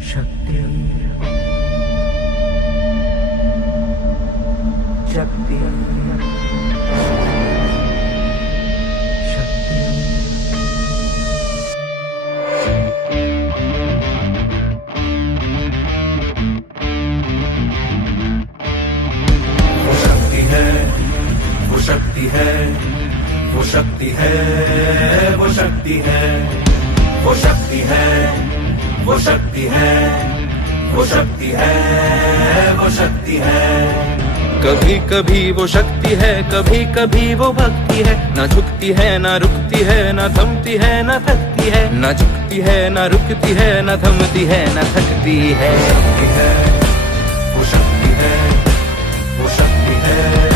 शक्ति शक्ति शक्ति वो शक्ति है, वो शक्ति है, वो शक्ति है, वो शक्ति है, वो शक्ति है, वो शक्ति है, वो शक्ति है, वो शक्ति है। कभी कभी वो शक्ति है, कभी कभी वो भक्ति है। ना झुकती है ना रुकती है, ना थमती है ना थकती है। ना झुकती है ना रुकती है, ना थमती है ना थकती है। वो शक्ति है, वो शक्ति है, वो शक्ति है।